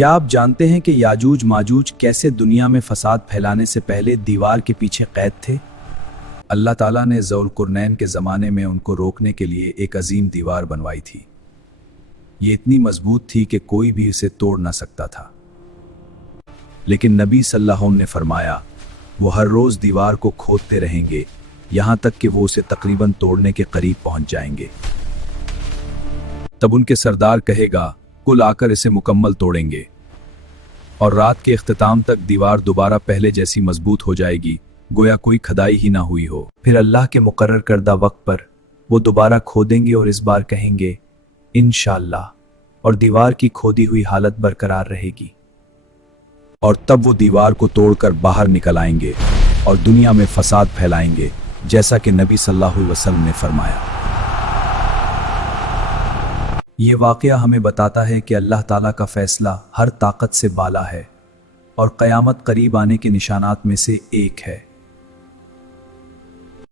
کیا آپ جانتے ہیں کہ یاجوج ماجوج کیسے دنیا میں فساد پھیلانے سے پہلے دیوار کے پیچھے قید تھے؟ اللہ تعالیٰ نے ذوالقرنین کے زمانے میں ان کو روکنے کے لیے ایک عظیم دیوار بنوائی تھی۔ یہ اتنی مضبوط تھی کہ کوئی بھی اسے توڑ نہ سکتا تھا، لیکن نبی صلی اللہ علیہ وسلم نے فرمایا وہ ہر روز دیوار کو کھودتے رہیں گے یہاں تک کہ وہ اسے تقریباً توڑنے کے قریب پہنچ جائیں گے۔ تب ان کے سردار کہے گا کل آ کر اسے مکمل توڑیں گے، اور رات کے اختتام تک دیوار دوبارہ پہلے جیسی مضبوط ہو جائے گی، گویا کوئی کھدائی ہی نہ ہوئی ہو۔ پھر اللہ کے مقرر کردہ وقت پر وہ دوبارہ کھودیں گے اور اس بار کہیں گے انشاءاللہ، اور دیوار کی کھودی ہوئی حالت برقرار رہے گی، اور تب وہ دیوار کو توڑ کر باہر نکل آئیں گے اور دنیا میں فساد پھیلائیں گے، جیسا کہ نبی صلی اللہ علیہ وسلم نے فرمایا۔ یہ واقعہ ہمیں بتاتا ہے کہ اللہ تعالیٰ کا فیصلہ ہر طاقت سے بالا ہے، اور قیامت قریب آنے کے نشانات میں سے ایک ہے۔